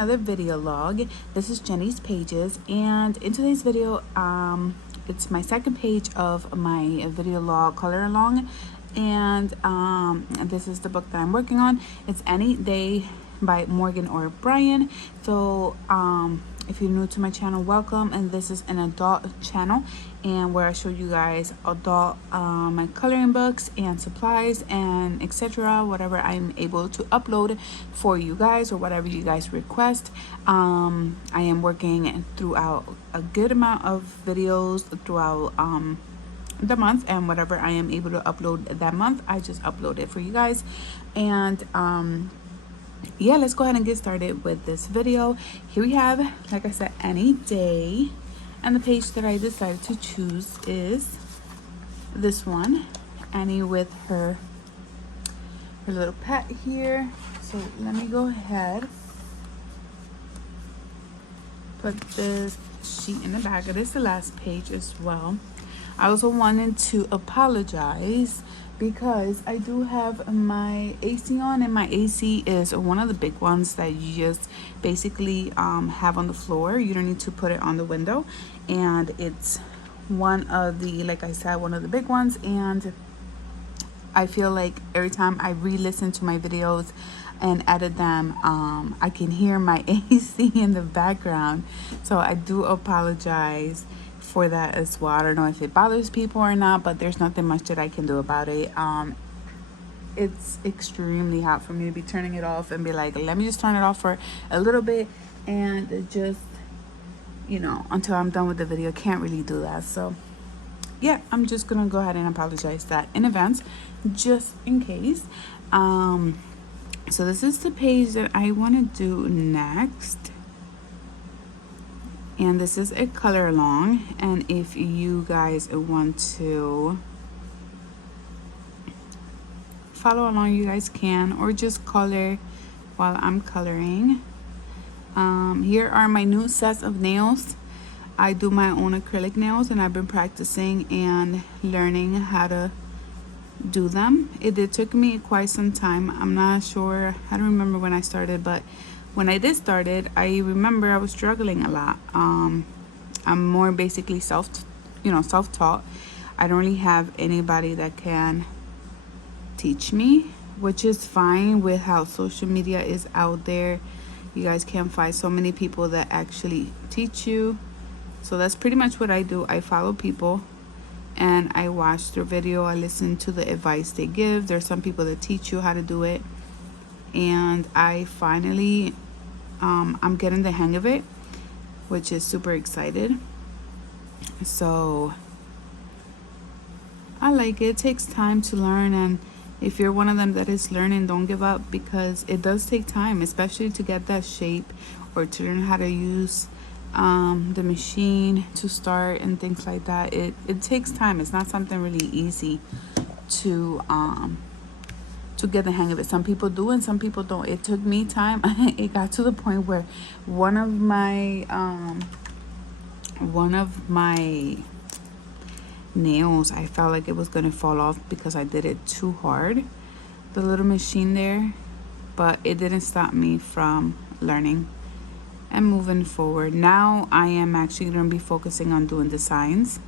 another video log. This is Jennys Pages, and in today's video, it's my second page of my video log color along, and this is the book that I'm working on. It's Any Day by Morgan or Brian. So if you're new to my channel, welcome. And this is an adult channel, and where I show you guys adult my coloring books and supplies and etc, whatever I'm able to upload for you guys or whatever you guys request. I am working throughout a good amount of videos throughout the month, and whatever I am able to upload that month, I just upload it for you guys. And yeah, let's go ahead and get started with this video. Here we have, like I said, Any Day, and the page that I decided to choose is this one, Annie with her little pet here. So let me go ahead, put this sheet in the back. It is the last page as well. I also wanted to apologize because I do have my AC on, and my AC is one of the big ones that you just basically have on the floor. You don't need to put it on the window, and it's one of the, like I said, one of the big ones. And I feel like every time I re-listen to my videos and edit them, I can hear my AC in the background. So I do apologize for that as well. I don't know if it bothers people or not, but there's nothing much that I can do about it. It's extremely hot for me to be turning it off and be like, let me just turn it off for a little bit and just, you know, until I'm done with the video. Can't really do that. So yeah, I'm just gonna go ahead and apologize that in advance, just in case. So this is the page that I want to do next, and this is a color along. And if you guys want to follow along, you guys can, or just color while I'm coloring. Here are my new sets of nails. I do my own acrylic nails, and I've been practicing and learning how to do them. It took me quite some time. I'm not sure, I don't remember when I started, but when I did started, I remember I was struggling a lot. I'm more basically self-taught. I don't really have anybody that can teach me, which is fine with how social media is out there. You guys can find so many people that actually teach you. So that's pretty much what I do. I follow people and I watch their video. I listen to the advice they give. There's some people that teach you how to do it, and I finally I'm getting the hang of it, which is super excited. So I like it. It takes time to learn, and if you're one of them that is learning, don't give up, because it does take time, especially to get that shape or to learn how to use the machine to start and things like that. It takes time. It's not something really easy to get the hang of it. Some people do and some people don't. It took me time. It got to the point where one of my nails, I felt like it was gonna fall off because I did it too hard, the little machine there. But it didn't stop me from learning and moving forward. Now I am actually going to be focusing on doing designs.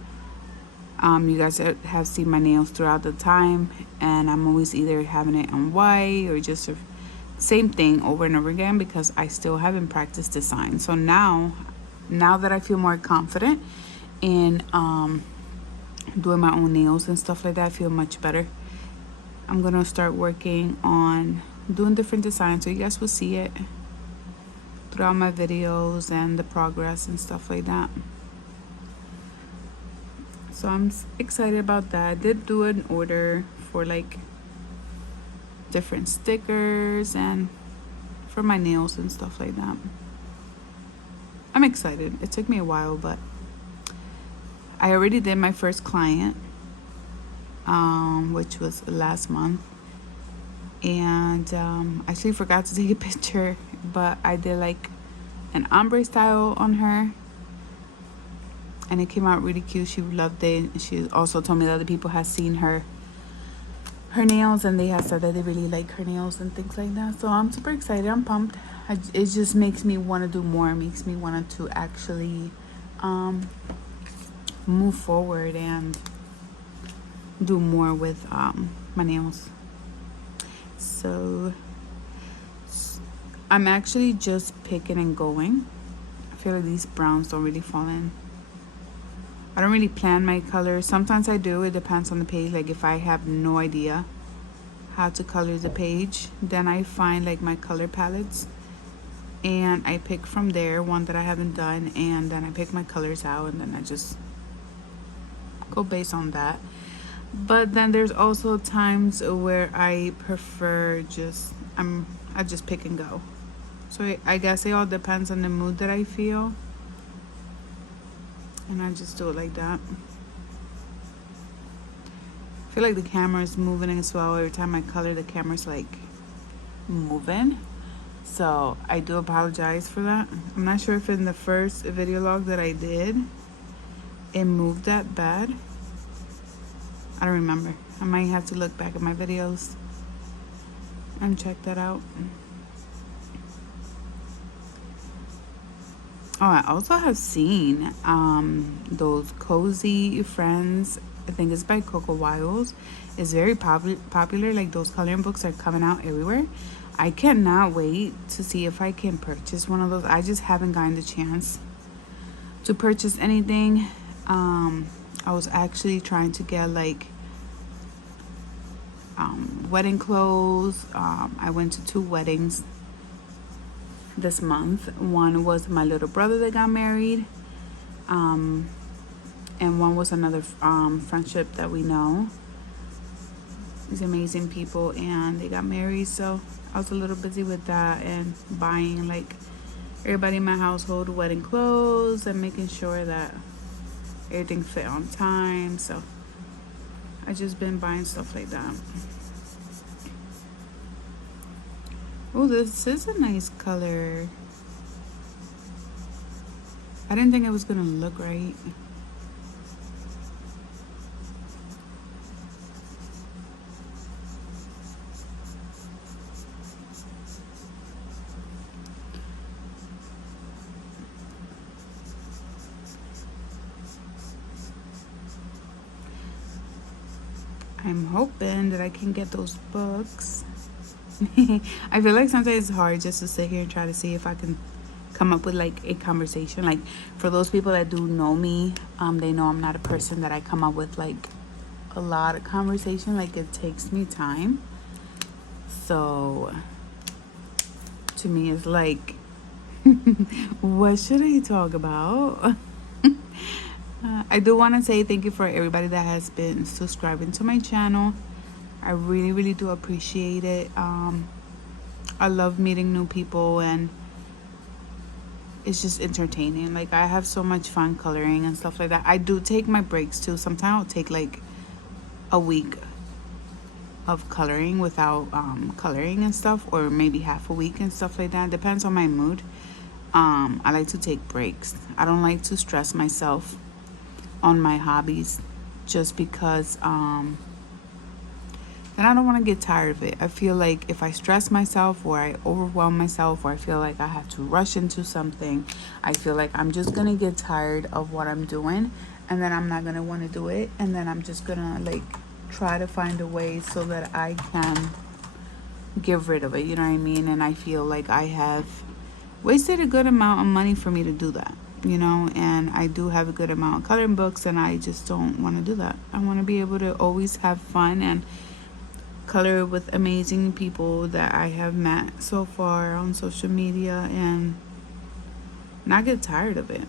You guys have seen my nails throughout the time, and I'm always either having it on white or just the same thing over and over again, because I still haven't practiced design. So now that I feel more confident in doing my own nails and stuff like that, I feel much better. I'm going to start working on doing different designs, so you guys will see it throughout my videos and the progress and stuff like that. So I'm excited about that. I did do an order for like different stickers and for my nails and stuff like that. I'm excited. It took me a while, but I already did my first client, which was last month. And I actually forgot to take a picture, but I did like an ombre style on her, and it came out really cute. She loved it. She also told me that other people had seen her nails, and they had said that they really like her nails and things like that. So I'm super excited. I'm pumped. it just makes me want to do more. It makes me want to actually move forward and do more with my nails. So I'm actually just picking and going. I feel like these browns don't really fall in. I don't really plan my colors. Sometimes I do. It depends on the page. Like if I have no idea how to color the page, then I find like my color palettes and I pick from there one that I haven't done, and then I pick my colors out, and then I just go based on that. But then there's also times where I prefer I just pick and go. So I guess it all depends on the mood that I feel, and I just do it like that. I feel like the camera is moving as well. Every time I color, the camera's like moving. So I do apologize for that. I'm not sure if in the first video log that I did, it moved that bad. I don't remember. I might have to look back at my videos and check that out. Oh, I also have seen those Cozy Friends. I think it's by Coco Wiles. It's very popular. Like those coloring books are coming out everywhere. I cannot wait to see if I can purchase one of those. I just haven't gotten the chance to purchase anything. I was actually trying to get like wedding clothes. I went to 2 weddings this month. One was my little brother that got married, and one was another friendship that we know. These amazing people, and they got married, so I was a little busy with that and buying like everybody in my household wedding clothes and making sure that everything fit on time. So I just been buying stuff like that. Oh, this is a nice color. I didn't think it was gonna look right. I'm hoping that I can get those books. I feel like sometimes it's hard just to sit here and try to see if I can come up with like a conversation. Like for those people that do know me, they know I'm not a person that I come up with like a lot of conversation. Like it takes me time. So to me it's like what should I talk about? I do want to say thank you for everybody that has been subscribing to my channel. I really do appreciate it. I love meeting new people, and it's just entertaining. Like I have so much fun coloring and stuff like that. I do take my breaks too. Sometimes I'll take like a week of coloring without coloring and stuff, or maybe half a week and stuff like that. Depends on my mood. I like to take breaks. I don't like to stress myself on my hobbies just because then I don't want to get tired of it. I feel like if I stress myself or I overwhelm myself or I feel like I have to rush into something, I feel like I'm just gonna get tired of what I'm doing, and then I'm not gonna want to do it, and then I'm just gonna like try to find a way so that I can get rid of it, you know what I mean? And I feel like I have wasted a good amount of money for me to do that, you know, and I do have a good amount of coloring books, and I just don't want to do that. I want to be able to always have fun and color with amazing people that I have met so far on social media and not get tired of it.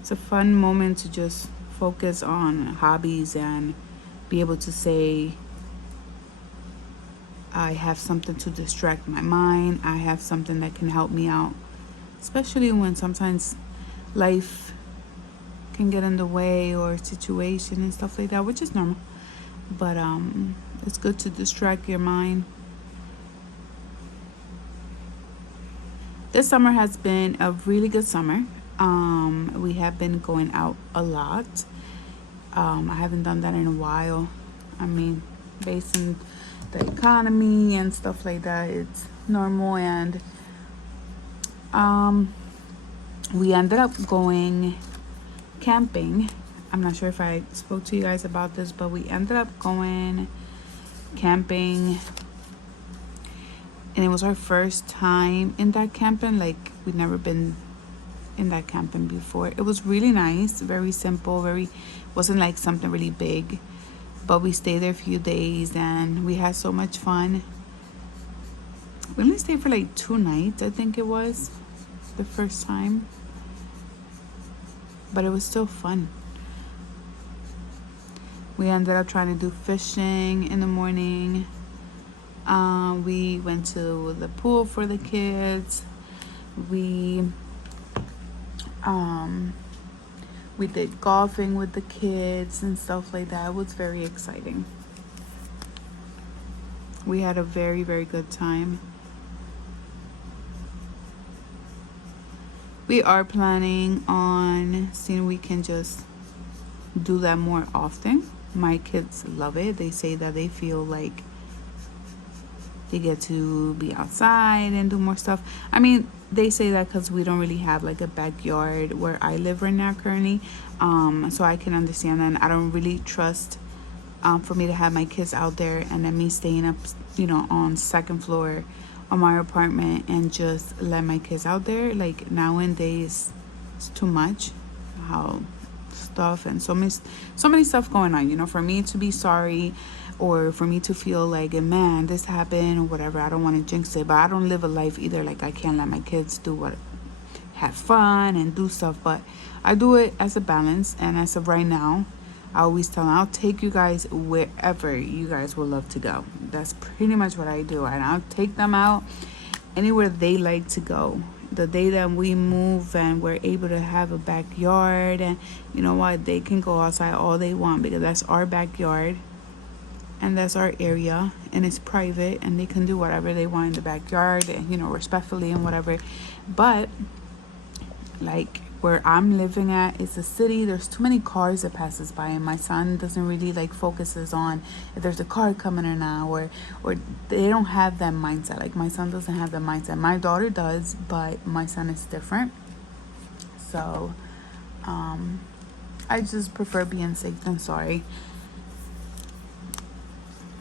It's a fun moment to just focus on hobbies and be able to say I have something to distract my mind. I have something that can help me out, especially when sometimes life can get in the way or situation and stuff like that, which is normal. But it's good to distract your mind. This summer has been a really good summer. We have been going out a lot. I haven't done that in a while. I mean, based on the economy and stuff like that, it's normal. And we ended up going camping. I'm not sure if I spoke to you guys about this, but we ended up going camping, and it was our first time in that camping. Like, we'd never been in that camping before. It was really nice, very simple, wasn't like something really big, but we stayed there a few days and we had so much fun. We only stayed for like 2 nights, I think it was, the first time, but it was still fun. We ended up trying to do fishing in the morning. We went to the pool for the kids. We did golfing with the kids and stuff like that. It was very exciting. We had a very, very good time. We are planning on seeing we can just do that more often. My kids love it. They say that they feel like they get to be outside and do more stuff. I mean, they say that because we don't really have like a backyard where I live right now currently. So I can understand that. And I don't really trust for me to have my kids out there and then me staying up, on second floor on my apartment and just let my kids out there. Like, nowadays, it's too much. How stuff and so many stuff going on, for me to be sorry or for me to feel like, man, this happened or whatever. I don't want to jinx it, but I don't live a life either. Like, I can't let my kids have fun and do stuff, but I do it as a balance. And as of right now, I always tell them I'll take you guys wherever you guys will love to go. That's pretty much what I do, and I'll take them out anywhere they like to go. The day that we move and we're able to have a backyard, and you know what, they can go outside all they want because that's our backyard and that's our area and it's private, and they can do whatever they want in the backyard, and respectfully and whatever. But like, where I'm living at is a city. There's too many cars that passes by, and my son doesn't really focuses on if there's a car coming or not, or they don't have that mindset. Like, my son doesn't have that mindset. My daughter does, but my son is different. So I just prefer being safe than sorry.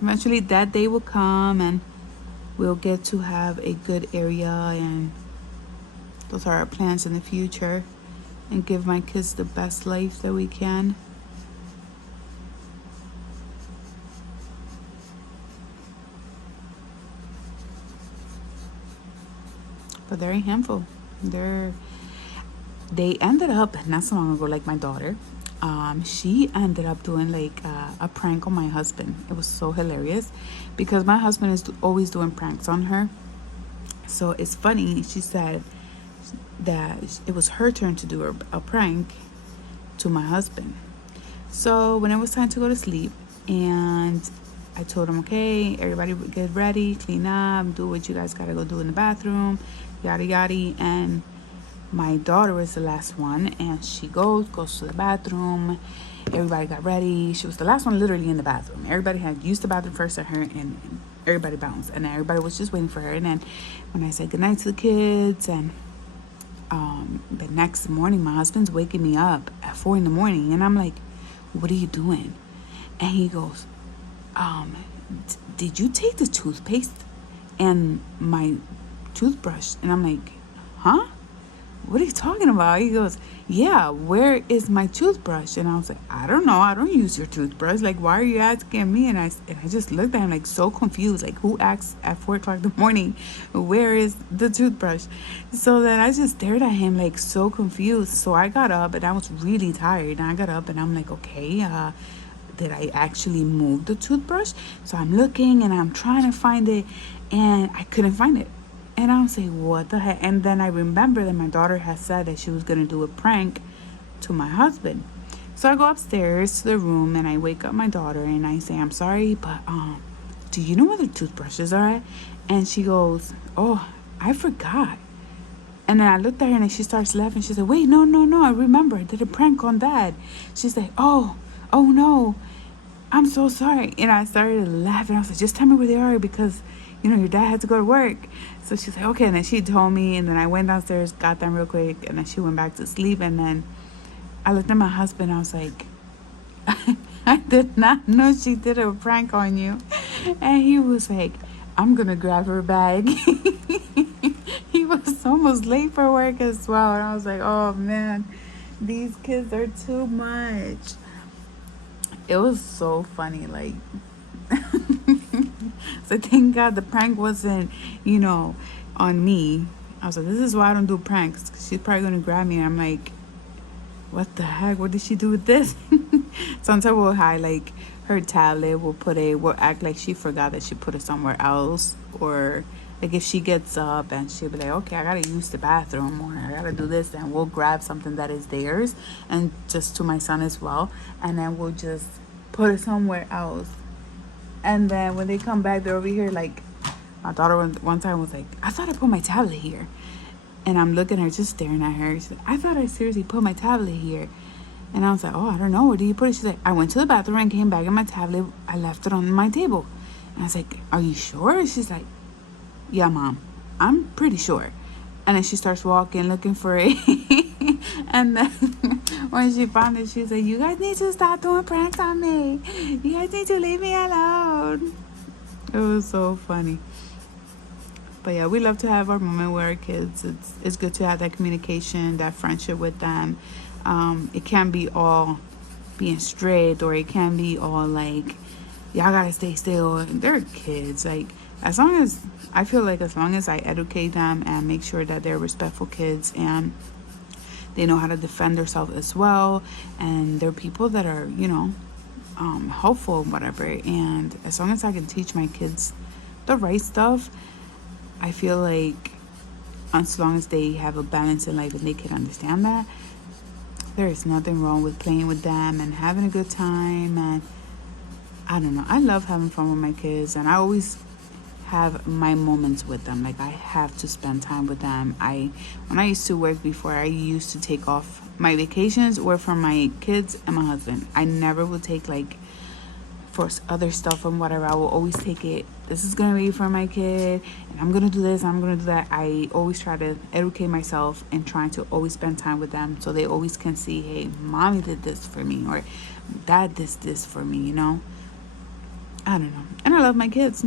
Eventually that day will come and we'll get to have a good area, and those are our plans in the future, and give my kids the best life that we can. But they're a handful. They ended up not so long ago, like my daughter, she ended up doing like a prank on my husband. It was so hilarious because my husband is always doing pranks on her. So it's funny, she said that it was her turn to do a prank to my husband. So when it was time to go to sleep, and I told him, okay, everybody get ready, clean up, do what you guys gotta go do in the bathroom, yada yada. And my daughter was the last one, and she goes to the bathroom. Everybody got ready. She was the last one literally in the bathroom. Everybody had used the bathroom first at her, and everybody bounced, and everybody was just waiting for her. And then when I said goodnight to the kids, and the next morning my husband's waking me up at 4 a.m, and I'm like, what are you doing? And he goes, did you take the toothpaste and my toothbrush? And I'm like, huh? What are you talking about? He goes, yeah, where is my toothbrush? And I was like, I don't know. I don't use your toothbrush. Like, why are you asking me? And I just looked at him like so confused. Like, who asks at 4 o'clock in the morning, where is the toothbrush? So then I just stared at him like so confused. So I got up, and I was really tired. And I got up and I'm like, okay, did I actually move the toothbrush? So I'm looking and I'm trying to find it, and I couldn't find it. And I was like, what the heck? And then I remember that my daughter had said that she was going to do a prank to my husband. So I go upstairs to the room and I wake up my daughter and I say, I'm sorry, but do you know where the toothbrushes are at? And she goes, oh, I forgot. And then I looked at her and she starts laughing. She said, wait, no, I remember. I did a prank on Dad. She's like, oh, oh no, I'm so sorry. And I started laughing. I was like, just tell me where they are because, your dad had to go to work. So she's like, okay. And then she told me. And then I went downstairs, got them real quick. And then she went back to sleep. And then I looked at my husband. I was like, I did not know she did a prank on you. And he was like, I'm going to grab her bag. He was almost late for work as well. And I was like, oh, man, these kids are too much. It was so funny. Like, so thank God the prank wasn't, on me. I was like, this is why I don't do pranks. 'Cause she's probably going to grab me. And I'm like, what the heck? What did she do with this? Sometimes we'll hide like her tablet. We'll act like she forgot that she put it somewhere else. Or like if she gets up and she'll be like, okay, I gotta use the bathroom or I gotta do this, and we'll grab something that is theirs and just to my son as well, and then we'll just put it somewhere else. And then when they come back, they're over here like, my daughter one time was like, I thought I put my tablet here. And I'm looking at her, just staring at her. She's like, I thought I seriously put my tablet here. And I was like, oh, I don't know. Where did you put it? She's like, I went to the bathroom and came back and my tablet, I left it on my table. And I was like, are you sure? She's like, yeah, Mom, I'm pretty sure. And then she starts walking, looking for it. And then when she found it, she was like, you guys need to stop doing pranks on me. You guys need to leave me alone. It was so funny. But yeah, we love to have our moment with our kids. It's good to have that communication, that friendship with them. It can be all being strict, or it can be all like, y'all gotta stay still. They're kids. Like, as long as I educate them and make sure that they're respectful kids and they know how to defend themselves as well, and they're people that are, helpful, whatever. And as long as I can teach my kids the right stuff, I feel like as long as they have a balance in life and they can understand that, there is nothing wrong with playing with them and having a good time. And I don't know, I love having fun with my kids, and I always have my moments with them. Like, I have to spend time with them. When I used to work before, I used to take off my vacations were for my kids and my husband. I never would take like for other stuff and whatever. I will always take it, this is gonna be for my kid, and I'm gonna do this, I'm gonna do that. I always try to educate myself and trying to always spend time with them, so they always can see, hey, mommy did this for me, or dad did this for me, I don't know. And I love my kids.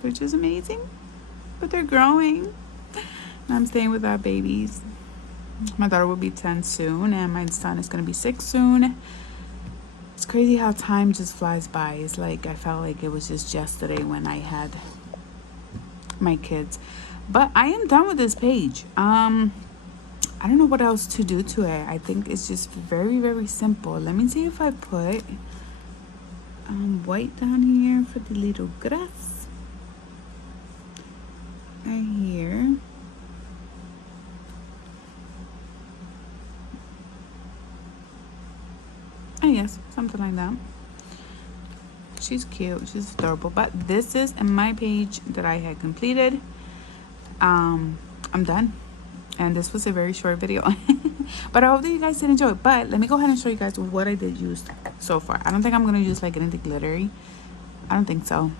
They're just amazing, but they're growing, and I'm staying with our babies. My daughter will be 10 soon, and my son is gonna be 6 soon. It's crazy how time just flies by. It's like I felt like it was just yesterday when I had my kids. But I am done with this page. I don't know what else to do to it. I think it's just very, very simple. Let me see if I put white down here for the little grass. Right here. And yes, something like that. She's cute, she's adorable. But this is my page that I had completed. I'm done, and this was a very short video. But I hope that you guys did enjoy it. But let me go ahead and show you guys what I did use so far. I don't think I'm gonna use like anything glittery. I don't think so.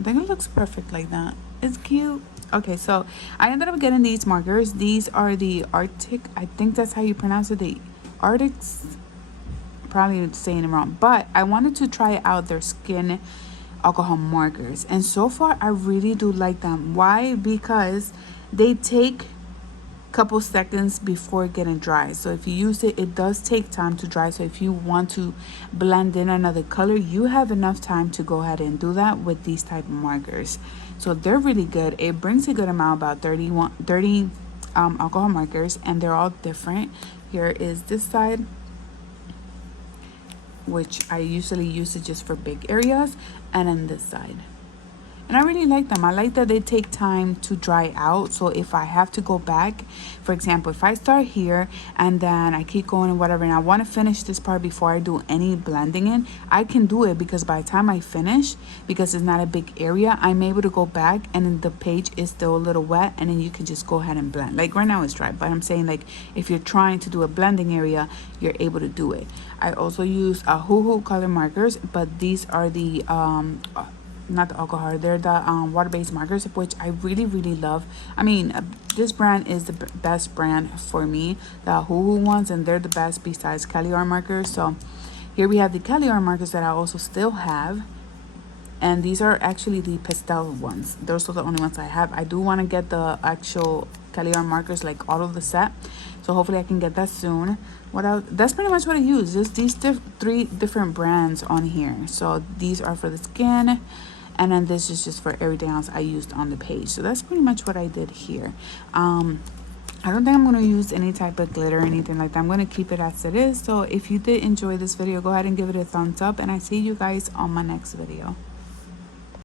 I think it looks perfect like that. It's cute. Okay, so I ended up getting these markers. These are the Arctic, I think that's how you pronounce it, the Arctics. Probably saying it wrong, but I wanted to try out their skin alcohol markers, and so far I really do like them. Why? Because they take a couple seconds before getting dry. So if you use it, it does take time to dry. So if you want to blend in another color, you have enough time to go ahead and do that with these type of markers. So they're really good. It brings a good amount, about 30 alcohol markers, and they're all different. Here is this side, which I usually use it just for big areas, and then this side. and I really like them. I like that they take time to dry out. So if I have to go back, for example, if I start here and then I keep going and whatever, and I want to finish this part before I do any blending in, I can do it, because by the time I finish, because it's not a big area, I'm able to go back and then the page is still a little wet, and then you can just go ahead and blend. Like right now it's dry, but I'm saying, like, if you're trying to do a blending area, you're able to do it. I also use Hoo color markers, but these are the not the alcohol, they're the water-based markers, which I really love. I mean, this brand is the best brand for me, the Hoo ones, and they're the best besides Cali art markers. So here we have the Cali art markers that I also still have, and these are actually the pastel ones. Those are the only ones I have. I do want to get the actual Cali art markers, like all of the set, so hopefully I can get that soon. What else? That's pretty much what I use, just these three different brands on here. So these are for the skin, and then this is just for everything else I used on the page. So that's pretty much what I did here. I don't think I'm going to use any type of glitter or anything like that. I'm going to keep it as it is. So if you did enjoy this video, go ahead and give it a thumbs up, and I see you guys on my next video.